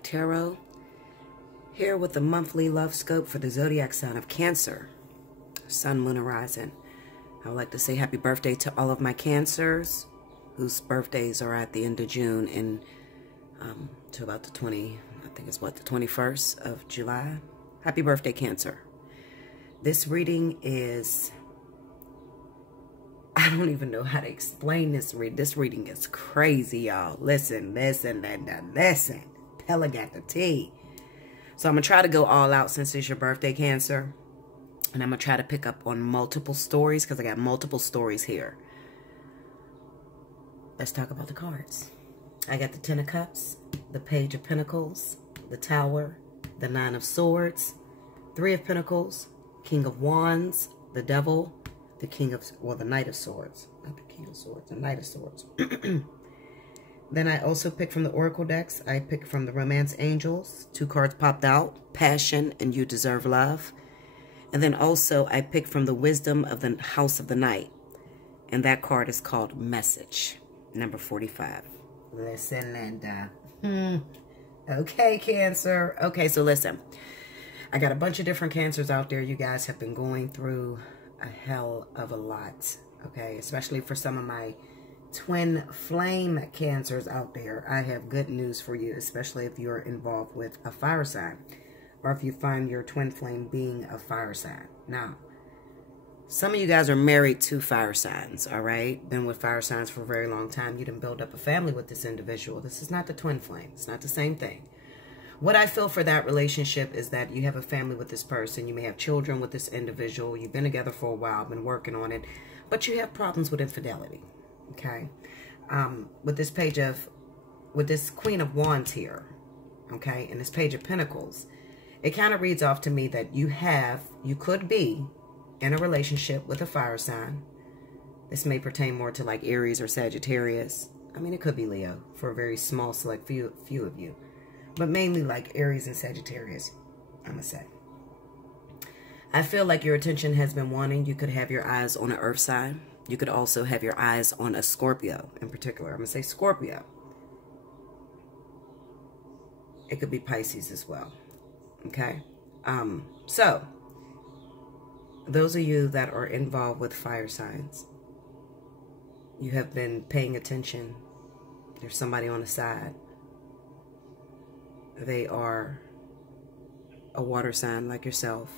Allseeingeyetarot, here with the monthly love scope for the zodiac sign of Cancer, Sun, Moon, and Rising. I would like to say happy birthday to all of my Cancers whose birthdays are at the end of June and to about the 21st of July. Happy birthday, Cancer. This reading is, I don't even know how to explain this reading. This reading is crazy, y'all. Listen. Pella got the tea. So I'm going to try to go all out since it's your birthday, Cancer. And I'm going to try to pick up on multiple stories because I got multiple stories here. Let's talk about the cards. I got the Ten of Cups, the Page of Pentacles, the Tower, the Nine of Swords, Three of Pentacles, King of Wands, the Devil, the King of, well, the Knight of Swords. Not the King of Swords, the Knight of Swords. Then I also picked from the Oracle decks. I picked from the Romance Angels. 2 cards popped out, Passion and You Deserve Love. And then also I picked from the Wisdom of the House of the Night. And that card is called Message, number 45. Listen, Linda. Okay, Cancer. Okay, so listen. I got a bunch of different Cancers out there. You guys have been going through a hell of a lot. Okay, especially for some of my twin flame Cancers out there. I have good news for you, especially if you're involved with a fire sign, or if you find your twin flame being a fire sign. Now, some of you guys are married to fire signs, all right? Been with fire signs for a very long time. You didn't build up a family with this individual. This is not the twin flame. It's not the same thing. What I feel for that relationship is that you have a family with this person. You may have children with this individual. You've been together for a while, been working on it, but you have problems with infidelity, okay? With this Queen of Wands here, okay, and this Page of Pentacles, it kind of reads off to me that you could be in a relationship with a fire sign. This may pertain more to like Aries or Sagittarius. I mean, it could be Leo for a very small select few of you. But mainly like Aries and Sagittarius, I'm going to say. I feel like your attention has been wanting. You could have your eyes on an earth sign. You could also have your eyes on a Scorpio in particular. I'm going to say Scorpio. It could be Pisces as well. Okay? So, those of you that are involved with fire signs, you have been paying attention. There's somebody on the side. They are a water sign like yourself,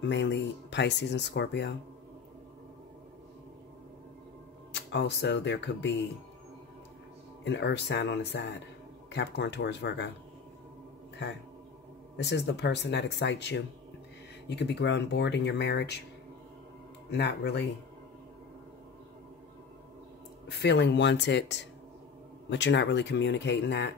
mainly Pisces and Scorpio. Also, there could be an earth sign on the side, Capricorn, Taurus, Virgo. Okay. This is the person that excites you. You could be growing bored in your marriage, not really feeling wanted, but you're not really communicating that.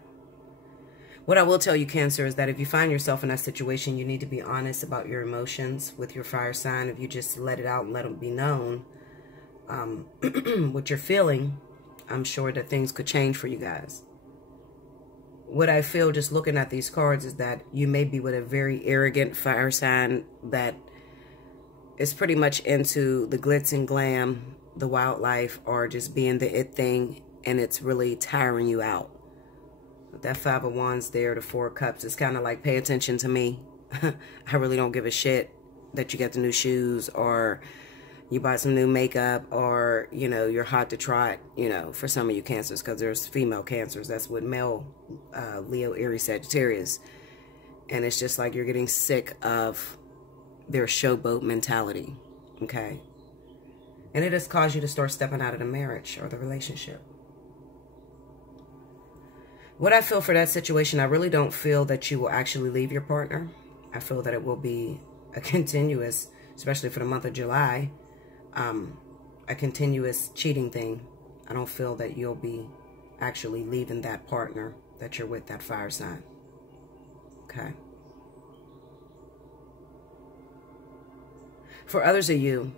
What I will tell you, Cancer, is that if you find yourself in that situation, you need to be honest about your emotions with your fire sign. If you just let it out and let it be known what you're feeling, I'm sure that things could change for you guys. What I feel just looking at these cards is that you may be with a very arrogant fire sign that is pretty much into the glitz and glam, the wildlife, or just being the it thing, and it's really tiring you out. That Five of Wands there, the Four of Cups, it's kind of like, pay attention to me. I really don't give a shit that you get the new shoes, or you buy some new makeup, or, you know, you're hot to trot, you know, for some of you Cancers, because there's female Cancers. That's with male Leo, Aries, Sagittarius. And it's just like you're getting sick of their showboat mentality, okay? And it has caused you to start stepping out of the marriage or the relationship. What I feel for that situation, I really don't feel that you will actually leave your partner. I feel that it will be a continuous, especially for the month of July, a continuous cheating thing. I don't feel that you'll be actually leaving that partner that you're with, that fire sign. Okay. For others of you,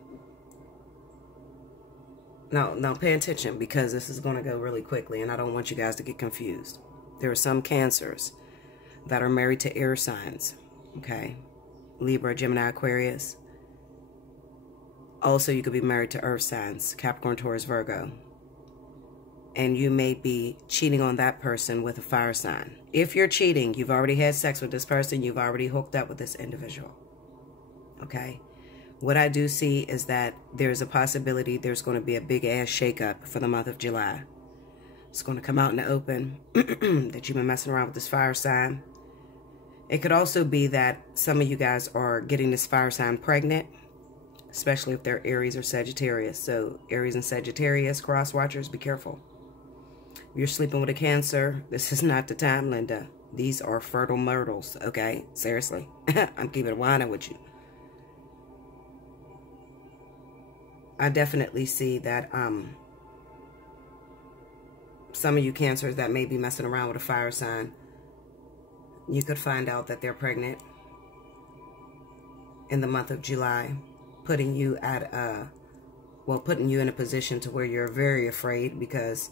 now pay attention, because this is going to go really quickly and I don't want you guys to get confused. There are some Cancers that are married to air signs, okay? Libra, Gemini, Aquarius. Also, you could be married to earth signs, Capricorn, Taurus, Virgo. and you may be cheating on that person with a fire sign. If you're cheating, you've already had sex with this person, you've already hooked up with this individual. Okay? What I do see is that there's a possibility there's going to be a big-ass shakeup for the month of July. It's going to come out in the open that you've been messing around with this fire sign. It could also be that some of you guys are getting this fire sign pregnant, especially if they're Aries or Sagittarius. So Aries and Sagittarius, cross watchers, be careful. If you're sleeping with a Cancer, this is not the time, Linda. These are fertile myrtles, okay? Seriously. I'm keeping it 100 with you. I definitely see that some of you Cancers that may be messing around with a fire sign, you could find out that they're pregnant in the month of July, putting you at putting you in a position to where you're very afraid because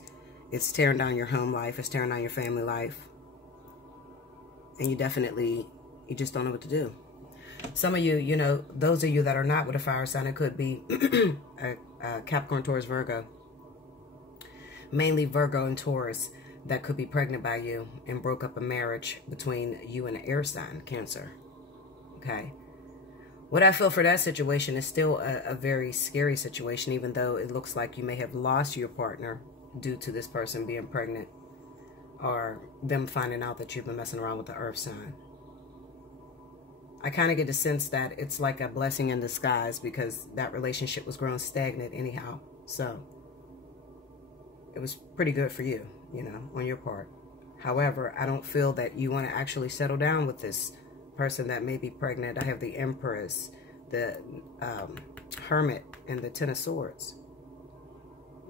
it's tearing down your home life, it's tearing down your family life. And you just don't know what to do. Some of you, you know, those of you that are not with a fire sign, it could be Capricorn, Taurus, Virgo. Mainly Virgo and Taurus that could be pregnant by you and broke up a marriage between you and an air sign, Cancer. Okay? What I feel for that situation is still a very scary situation, even though it looks like you may have lost your partner due to this person being pregnant or them finding out that you've been messing around with the earth sign. I kind of get the sense that it's like a blessing in disguise because that relationship was growing stagnant anyhow. So it was pretty good for you, you know, on your part. However, I don't feel that you want to actually settle down with this person that may be pregnant. I have the Empress, the Hermit, and the Ten of Swords.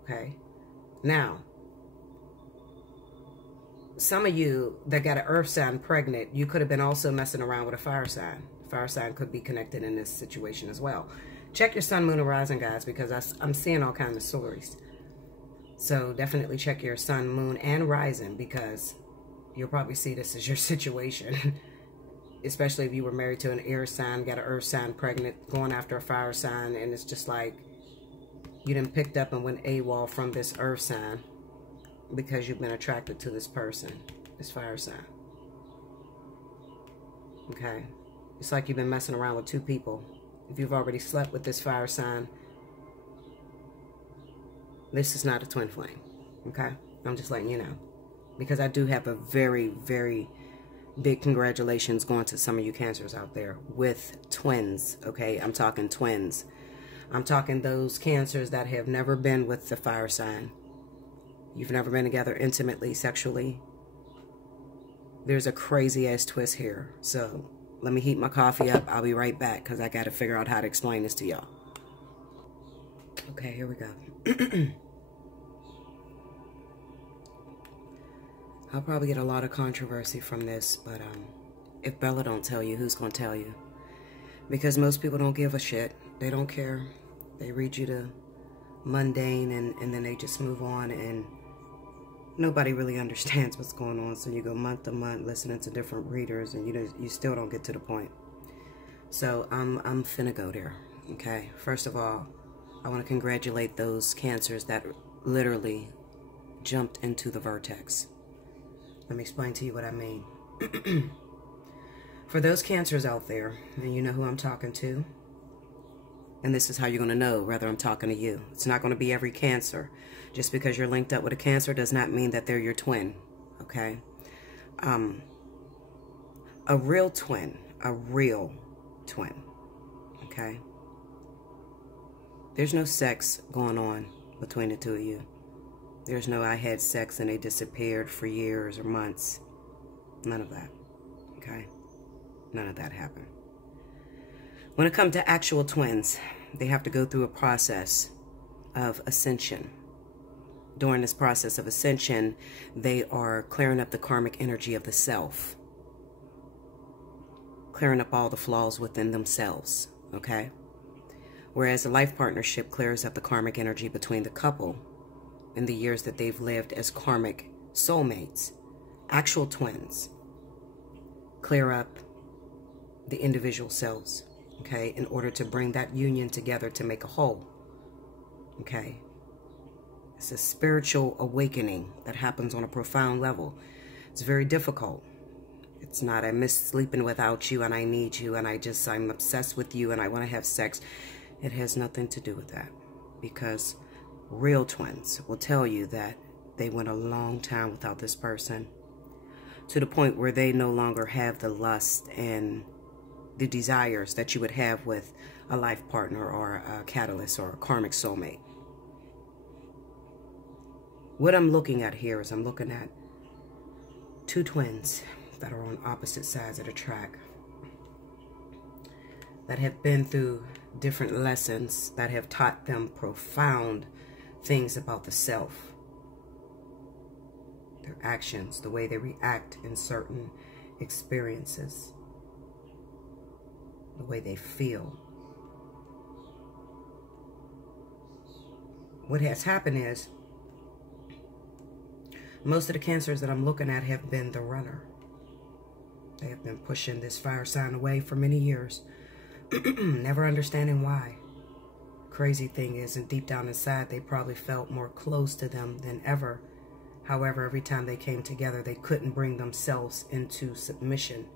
Okay? Now, some of you that got an earth sign pregnant, you could have been also messing around with a fire sign. Fire sign could be connected in this situation as well. Check your sun, moon, and rising, guys, because I'm seeing all kinds of stories. So definitely check your sun, moon, and rising, because you'll probably see this as your situation. Especially if you were married to an air sign, got an earth sign pregnant, going after a fire sign, and it's just like you done picked up and went AWOL from this earth sign because you've been attracted to this person, this fire sign. Okay? It's like you've been messing around with two people. If you've already slept with this fire sign, this is not a twin flame. Okay? I'm just letting you know. Because I do have a very, very big congratulations going to some of you Cancers out there with twins. Okay? I'm talking twins. I'm talking those Cancers that have never been with the fire sign. You've never been together intimately, sexually. There's a crazy ass twist here. So let me heat my coffee up. I'll be right back because I got to figure out how to explain this to y'all. Okay, here we go. I'll probably get a lot of controversy from this, but if Bella don't tell you, who's going to tell you? Because most people don't give a shit. They don't care. They read you the mundane and then they just move on, and nobody really understands what's going on. So you go month to month listening to different readers and you still don't get to the point. So I'm finna go there. Okay, first of all, I want to congratulate those Cancers that literally jumped into the Vertex. Let me explain to you what I mean. For those Cancers out there, and you know who I'm talking to, and this is how you're going to know whether I'm talking to you. It's not going to be every Cancer. Just because you're linked up with a Cancer does not mean that they're your twin, okay? A real twin, okay? There's no sex going on between the two of you. There's no I had sex and they disappeared for years or months. None of that, okay? None of that happened. When it comes to actual twins, they have to go through a process of ascension. During this process of ascension, they are clearing up the karmic energy of the self. Clearing up all the flaws within themselves, okay? Whereas a life partnership clears up the karmic energy between the couple in the years that they've lived as karmic soulmates. Actual twins clear up the individual selves, okay, in order to bring that union together to make a whole, okay? It's a spiritual awakening that happens on a profound level. It's very difficult. It's not, I miss sleeping without you and I need you and I'm obsessed with you and I want to have sex. It has nothing to do with that, because real twins will tell you that they went a long time without this person, to the point where they no longer have the lust and the desires that you would have with a life partner or a catalyst or a karmic soulmate. What I'm looking at here is I'm looking at two twins that are on opposite sides of the track, that have been through different lessons that have taught them profound things about the self, their actions, the way they react in certain experiences, the way they feel. What has happened is most of the cancers that I'm looking at have been the runner. They have been pushing this fire sign away for many years, never understanding why. Crazy thing is, and deep down inside, they probably felt more close to them than ever. However, every time they came together, they couldn't bring themselves into submission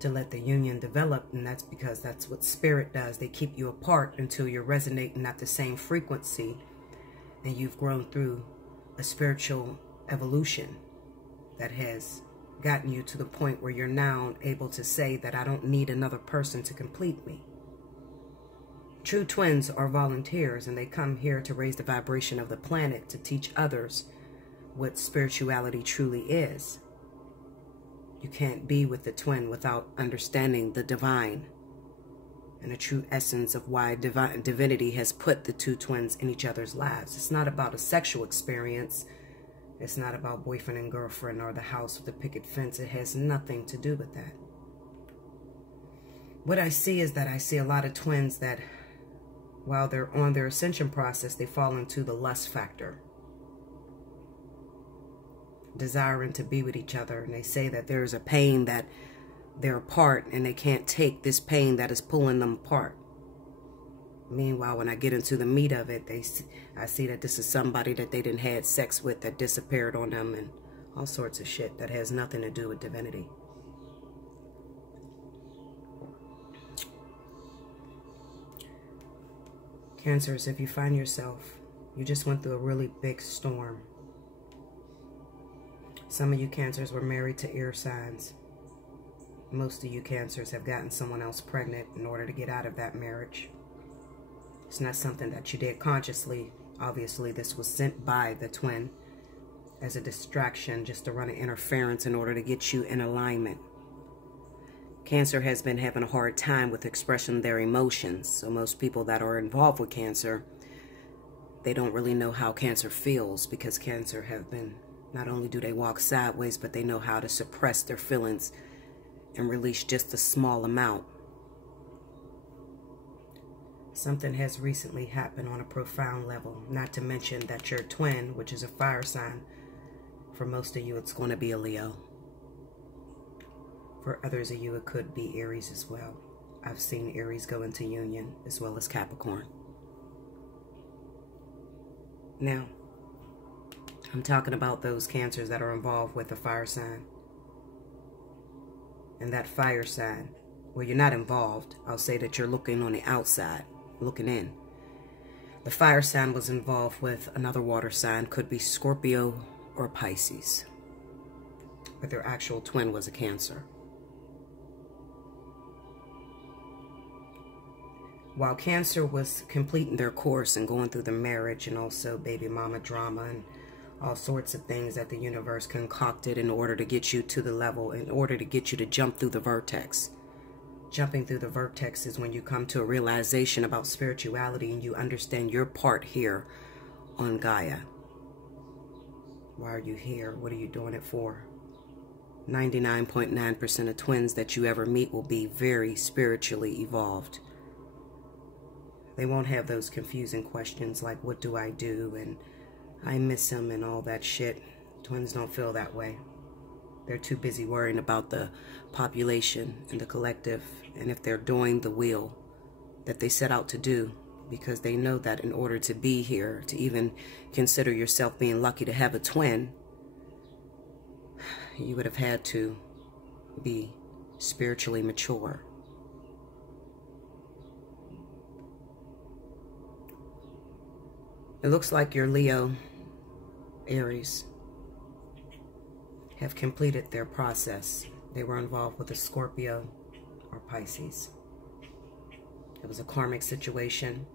to let the union develop, and that's because that's what spirit does. They keep you apart until you're resonating at the same frequency, and you've grown through a spiritual evolution that has gotten you to the point where you're now able to say that I don't need another person to complete me. True twins are volunteers, and they come here to raise the vibration of the planet, to teach others what spirituality truly is. You can't be with the twin without understanding the divine and the true essence of why divinity has put the two twins in each other's lives. It's not about a sexual experience. It's not about boyfriend and girlfriend or the house with the picket fence. It has nothing to do with that. What I see is that I see a lot of twins that, while they're on their ascension process, they fall into the lust factor, desiring to be with each other. And they say that there's a pain that they're apart and they can't take this pain that is pulling them apart. Meanwhile, when I get into the meat of it, I see that this is somebody that they didn't had sex with that disappeared on them and all sorts of shit that has nothing to do with divinity. Cancers, if you find yourself, you just went through a really big storm. Some of you Cancers were married to air signs. Most of you Cancers have gotten someone else pregnant in order to get out of that marriage. It's not something that you did consciously. Obviously, this was sent by the twin as a distraction, just to run an interference in order to get you in alignment. Cancer has been having a hard time with expressing their emotions. So most people that are involved with Cancer, they don't really know how Cancer feels, because Cancer have been, not only do they walk sideways, but they know how to suppress their feelings and release just a small amount. Something has recently happened on a profound level, not to mention that your twin, which is a fire sign, for most of you it's going to be a Leo. For others of you it could be Aries as well. I've seen Aries go into union as well as Capricorn. Now, I'm talking about those Cancers that are involved with a fire sign. And that fire sign, well, you're not involved. I'll say that you're looking on the outside, looking in. The fire sign was involved with another water sign, could be Scorpio or Pisces, but their actual twin was a Cancer. While Cancer was completing their course and going through the marriage and also baby mama drama and all sorts of things that the universe concocted in order to get you to the level, in order to get you to jump through the vertex. Jumping through the vertex is when you come to a realization about spirituality and you understand your part here on Gaia. Why are you here? What are you doing it for? 99.9% of twins that you ever meet will be very spiritually evolved. They won't have those confusing questions like, what do I do? And I miss him and all that shit. Twins don't feel that way. They're too busy worrying about the population and the collective, and if they're doing the wheel that they set out to do, because they know that in order to be here, to even consider yourself being lucky to have a twin, you would have had to be spiritually mature. It looks like your Leo, Aries, have completed their process. They were involved with a Scorpio or Pisces. It was a karmic situation.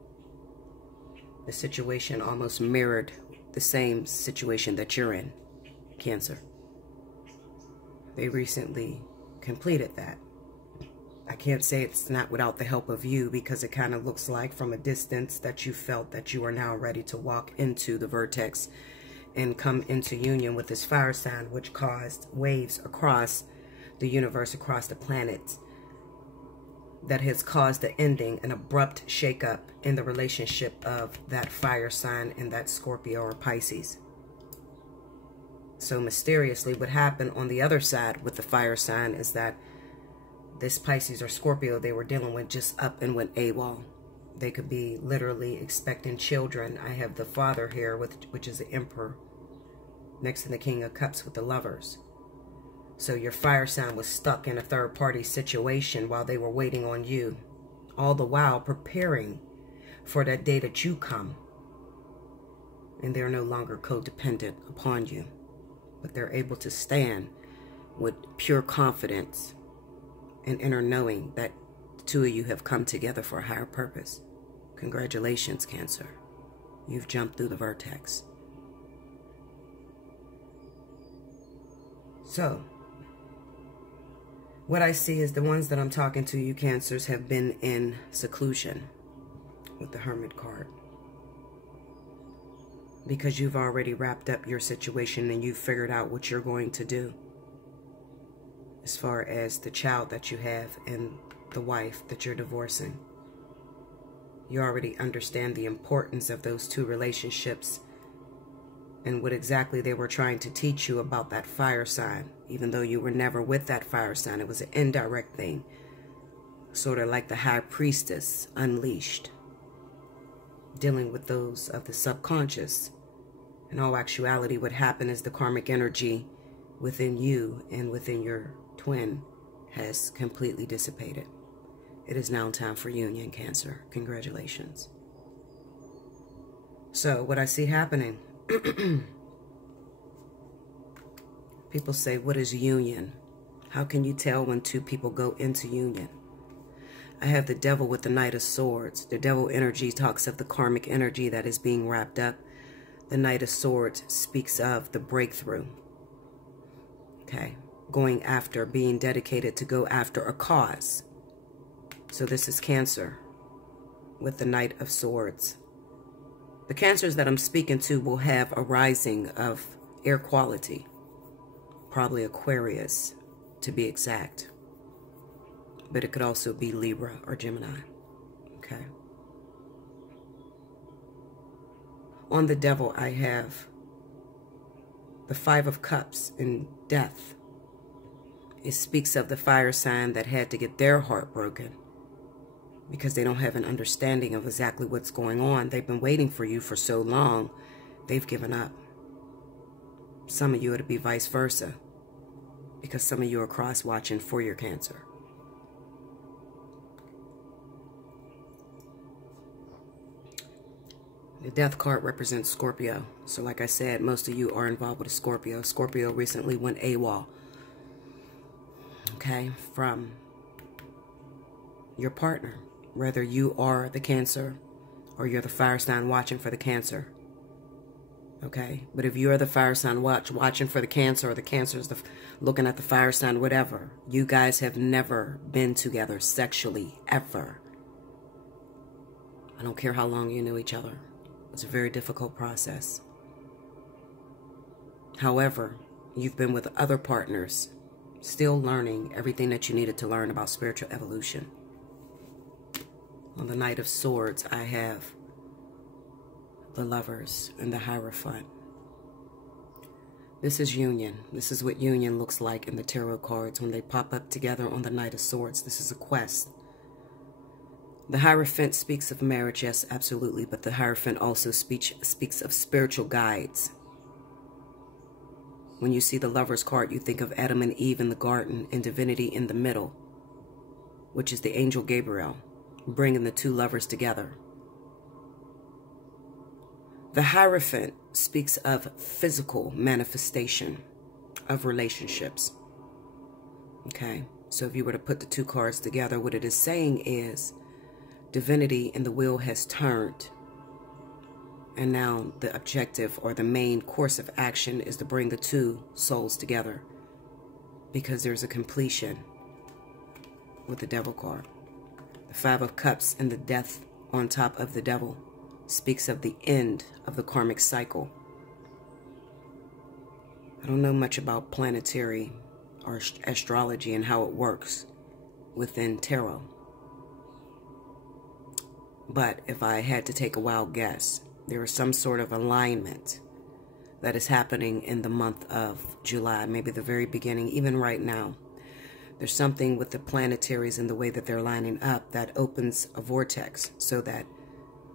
The situation almost mirrored the same situation that you're in, Cancer. They recently completed that. I can't say it's not without the help of you, because it kind of looks like from a distance that you felt that you are now ready to walk into the Vertex and come into union with this fire sign, which caused waves across the universe, across the planet, that has caused the ending, an abrupt shakeup in the relationship of that fire sign and that Scorpio or Pisces. So mysteriously, what happened on the other side with the fire sign is that this Pisces or Scorpio they were dealing with just up and went AWOL. They could be literally expecting children. I have the Father here, which is the Emperor, next to the King of Cups with the Lovers. So your fire sign was stuck in a third-party situation while they were waiting on you, all the while preparing for that day that you come. And they're no longer codependent upon you, but they're able to stand with pure confidence and inner knowing that the two of you have come together for a higher purpose. Congratulations, Cancer. You've jumped through the Vertex. So, what I see is the ones that I'm talking to, you Cancers, have been in seclusion with the Hermit card. Because you've already wrapped up your situation and you've figured out what you're going to do. As far as the child that you have and the wife that you're divorcing. You already understand the importance of those two relationships and what exactly they were trying to teach you about that fire sign. Even though you were never with that fire sign, it was an indirect thing. Sort of like the High Priestess unleashed. Dealing with those of the subconscious. In all actuality, what happened is the karmic energy within you and within your twin has completely dissipated. It is now time for union, Cancer. Congratulations. So, what I see happening, people say, what is union? How can you tell when two people go into union? I have the Devil with the Knight of Swords. The Devil energy talks of the karmic energy that is being wrapped up. The Knight of Swords speaks of the breakthrough. Okay. Going after, being dedicated to go after a cause. So this is Cancer with the Knight of Swords. The Cancers that I'm speaking to will have a rising of air quality. Probably Aquarius, to be exact. But it could also be Libra or Gemini. Okay. On the Devil, I have the Five of Cups in death. It speaks of the fire sign that had to get their heart broken because they don't have an understanding of exactly what's going on. They've been waiting for you for so long, they've given up. Some of you, it'll be vice versa, because some of you are cross-watching for your Cancer. The Death card represents Scorpio. So like I said, most of you are involved with a Scorpio. Scorpio recently went AWOL. Okay, from your partner. Whether you are the Cancer or you're the fire sign watching for the Cancer. Okay, but if you're the fire sign watching for the Cancer, or the Cancer is looking at the fire sign, whatever, you guys have never been together sexually, ever. I don't care how long you knew each other. It's a very difficult process. However, you've been with other partners, still learning everything that you needed to learn about spiritual evolution. On the Knight of Swords, I have the Lovers and the Hierophant. This is union. This is what union looks like in the tarot cards when they pop up together on the Knight of Swords. This is a quest. The Hierophant speaks of marriage, yes, absolutely, but the Hierophant also speaks of spiritual guides. When you see the Lover's card, you think of Adam and Eve in the garden and divinity in the middle, which is the angel Gabriel, bringing the two lovers together. The Hierophant speaks of physical manifestation of relationships. Okay, so if you were to put the two cards together, what it is saying is divinity in the wheel has turned. And now the objective or the main course of action is to bring the two souls together, because there's a completion with the Devil card. The Five of Cups and the Death on top of the Devil speaks of the end of the karmic cycle. I don't know much about planetary or astrology and how it works within tarot. But if I had to take a wild guess, there is some sort of alignment that is happening in the month of July, maybe the very beginning, even right now. There's something with the planetaries and the way that they're lining up that opens a vortex so that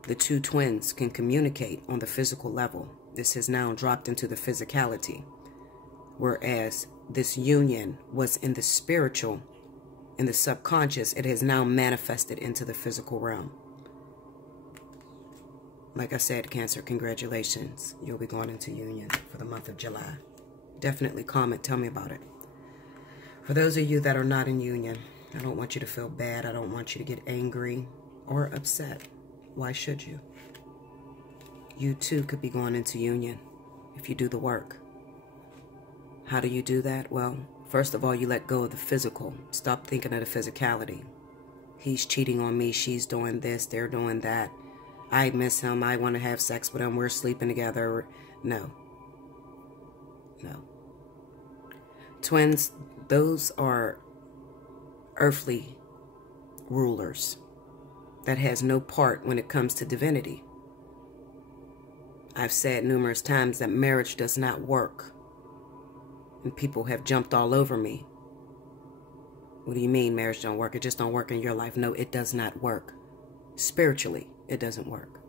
the two twins can communicate on the physical level. This has now dropped into the physicality, whereas this union was in the spiritual, in the subconscious. It has now manifested into the physical realm. Like I said, Cancer, congratulations. You'll be going into union for the month of July. Definitely comment. Tell me about it. For those of you that are not in union, I don't want you to feel bad. I don't want you to get angry or upset. Why should you? You too could be going into union if you do the work. How do you do that? Well, first of all, you let go of the physical. Stop thinking of the physicality. He's cheating on me. She's doing this. They're doing that. I miss him. I want to have sex with him. We're sleeping together. No. No. Twins, those are earthly rulers that has no part when it comes to divinity. I've said numerous times that marriage does not work. And people have jumped all over me. What do you mean marriage don't work? It just don't work in your life. No, it does not work. Spiritually, it doesn't work.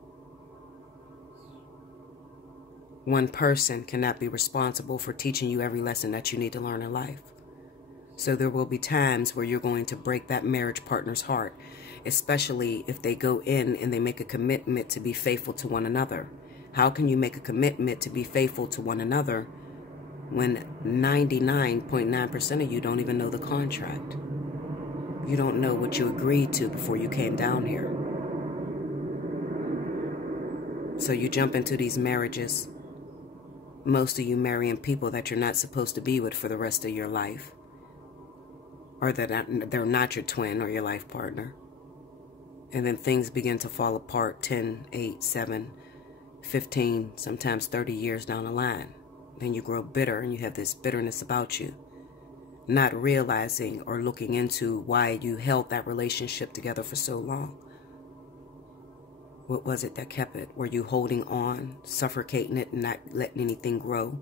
One person cannot be responsible for teaching you every lesson that you need to learn in life. So there will be times where you're going to break that marriage partner's heart, especially if they go in and they make a commitment to be faithful to one another. How can you make a commitment to be faithful to one another when 99.9% of you don't even know the contract? You don't know what you agreed to before you came down here. So you jump into these marriages. Most of you marrying people that you're not supposed to be with for the rest of your life. Or that they're not your twin or your life partner. And then things begin to fall apart 10, 8, 7, 15, sometimes 30 years down the line. Then you grow bitter and you have this bitterness about you. Not realizing or looking into why you held that relationship together for so long. What was it that kept it? Were you holding on, suffocating it, and not letting anything grow?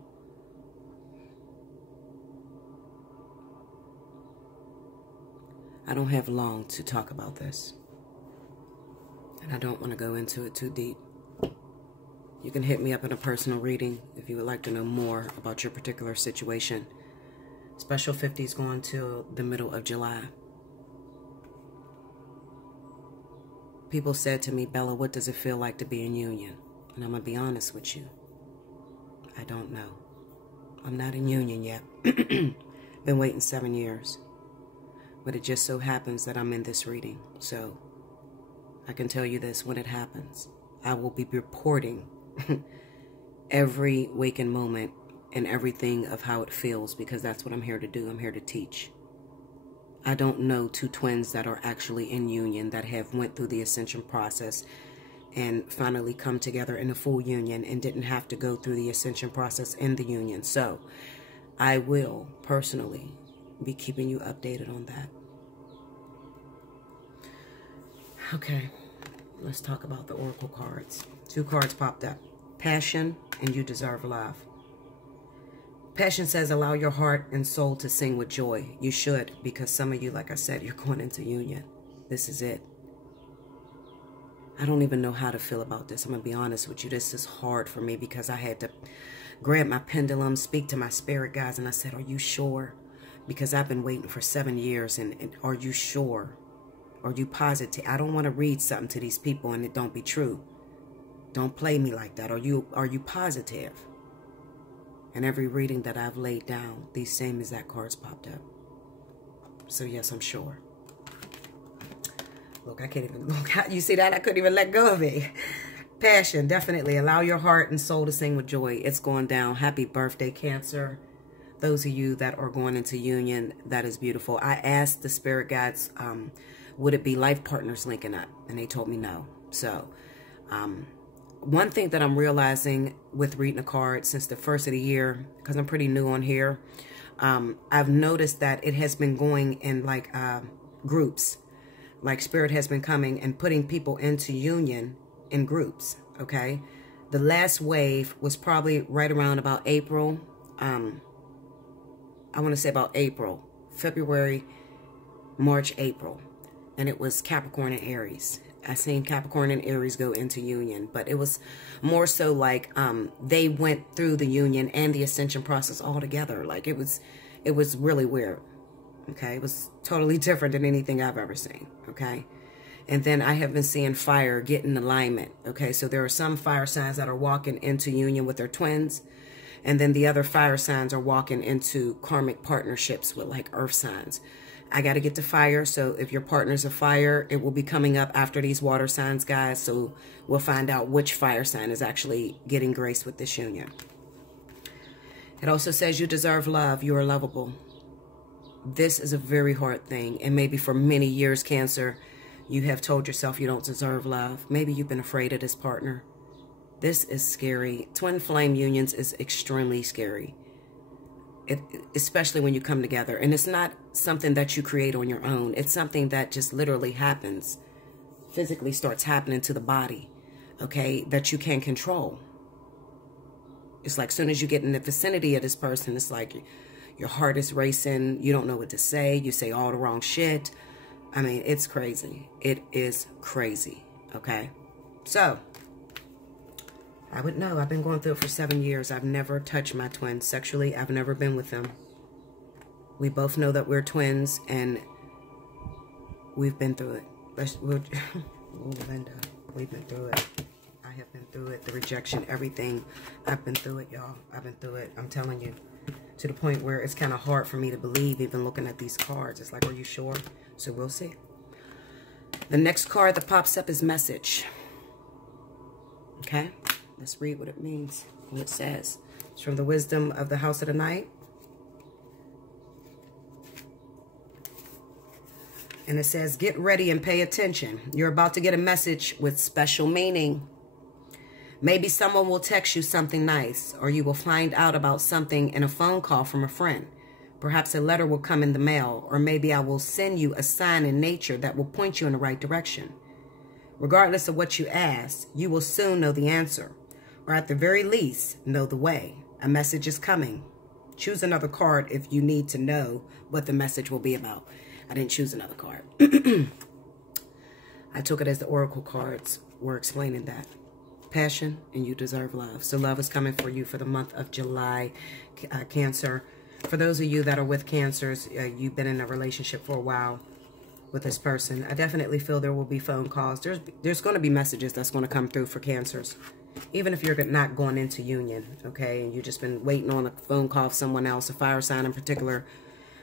I don't have long to talk about this. And I don't want to go into it too deep. You can hit me up in a personal reading if you would like to know more about your particular situation. Special 50 is going till the middle of July. People said to me, Bella, what does it feel like to be in union? And I'm going to be honest with you. I don't know. I'm not in union yet. Been waiting 7 years. But it just so happens that I'm in this reading. So I can tell you this, when it happens, I will be reporting every waking moment and everything of how it feels, because that's what I'm here to do. I'm here to teach. I don't know two twins that are actually in union that have went through the ascension process and finally come together in a full union and didn't have to go through the ascension process in the union. So I will personally be keeping you updated on that. Okay, let's talk about the oracle cards. 2 cards popped up. Passion and you deserve love. Passion says, allow your heart and soul to sing with joy. You should, because some of you, like I said, you're going into union. This is it. I don't even know how to feel about this. I'm going to be honest with you. This is hard for me because I had to grab my pendulum, speak to my spirit guides, and I said, are you sure? Because I've been waiting for 7 years, and are you sure? Are you positive? I don't want to read something to these people and it don't be true. Don't play me like that. Are you positive? And every reading that I've laid down, these same exact cards popped up. So yes, I'm sure. Look, I can't even look. You see that? I couldn't even let go of it. Passion, definitely. Allow your heart and soul to sing with joy. It's going down. Happy birthday, Cancer. Those of you that are going into union, that is beautiful. I asked the spirit guides, would it be life partners linking up? And they told me no. So, one thing that I'm realizing with reading a card since the first of the year, because I'm pretty new on here, I've noticed that it has been going in like groups. Like Spirit has been coming and putting people into union in groups, okay? The last wave was probably right around about April. I want to say about April, February, March, April. And it was Capricorn and Aries. I seen Capricorn and Aries go into union, but it was more so like they went through the union and the ascension process all together. Like it was really weird. Okay, it was totally different than anything I've ever seen. Okay, and then I have been seeing fire get in alignment. Okay, so there are some fire signs that are walking into union with their twins, and then the other fire signs are walking into karmic partnerships with like earth signs. I got to get to fire, so if your partner's a fire, it will be coming up after these water signs, guys. So we'll find out which fire sign is actually getting grace with this union. It also says you deserve love. You are lovable. This is a very hard thing, and maybe for many years, Cancer, you have told yourself you don't deserve love. Maybe you've been afraid of this partner. This is scary. Twin flame unions is extremely scary. Especially when you come together. And it's not something that you create on your own. It's something that just literally happens. Physically starts happening to the body. Okay? That you can't control. It's like as soon as you get in the vicinity of this person, it's like your heart is racing. You don't know what to say. You say all the wrong shit. I mean, it's crazy. It is crazy. Okay? So, I would know. I've been going through it for 7 years. I've never touched my twin sexually. I've never been with them. We both know that we're twins, and we've been through it. Linda, we've been through it. I have been through it. The rejection, everything. I've been through it, y'all. I've been through it. I'm telling you. To the point where it's kind of hard for me to believe, even looking at these cards. It's like, are you sure? So we'll see. The next card that pops up is message. Okay? Let's read what it means, what it says. It's from the wisdom of the House of the Night. And it says, get ready and pay attention. You're about to get a message with special meaning. Maybe someone will text you something nice, or you will find out about something in a phone call from a friend. Perhaps a letter will come in the mail, or maybe I will send you a sign in nature that will point you in the right direction. Regardless of what you ask, you will soon know the answer. Or at the very least, know the way. A message is coming. Choose another card if you need to know what the message will be about. I didn't choose another card. I took it as the oracle cards were explaining that. Passion, and you deserve love. So love is coming for you for the month of July, Cancer. For those of you that are with Cancers, you've been in a relationship for a while with this person. I definitely feel there will be phone calls. There's going to be messages that's going to come through for Cancers. Even if you're not going into union, okay, and you've just been waiting on a phone call of someone else, a fire sign in particular,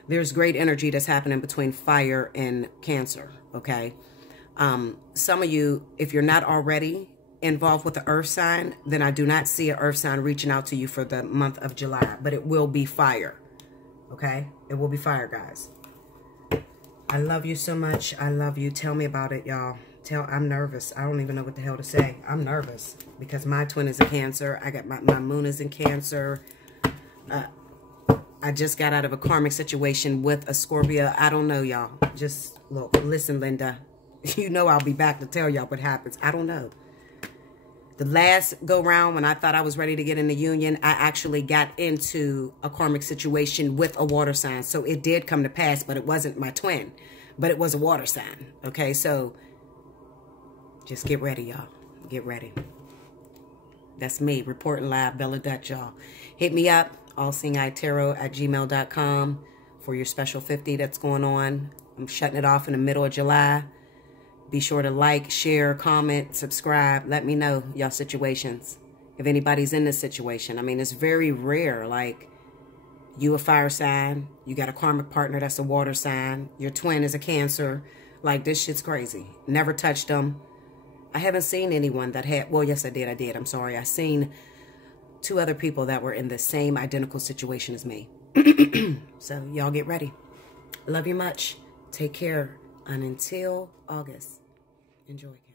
there's great energy that's happening between fire and Cancer, okay? Some of you, if you're not already involved with the earth sign, then I do not see an earth sign reaching out to you for the month of July, but it will be fire, okay? It will be fire, guys. I love you so much. I love you. Tell me about it, y'all. I'm nervous. I don't even know what the hell to say. I'm nervous because my twin is a Cancer. I got my moon is in Cancer. I just got out of a karmic situation with a Scorpio. I don't know, y'all. Just look, listen, Linda. You know I'll be back to tell y'all what happens. I don't know. The last go round when I thought I was ready to get in the union, I actually got into a karmic situation with a water sign. So it did come to pass, but it wasn't my twin. But it was a water sign. Okay, so Just get ready, y'all. Get ready. That's me, reporting live, Bella Dutch, y'all. Hit me up, Allseeingeyetarot@gmail.com for your special 50 that's going on. I'm shutting it off in the middle of July. Be sure to like, share, comment, subscribe. Let me know y'all situations. If anybody's in this situation. I mean, it's very rare. Like, you a fire sign. You got a karmic partner that's a water sign. Your twin is a Cancer. Like, this shit's crazy. Never touched them. I haven't seen anyone that had... Well, yes, I did. I'm sorry. I seen 2 other people that were in the same identical situation as me. So, y'all get ready. Love you much. Take care. And until August, enjoy.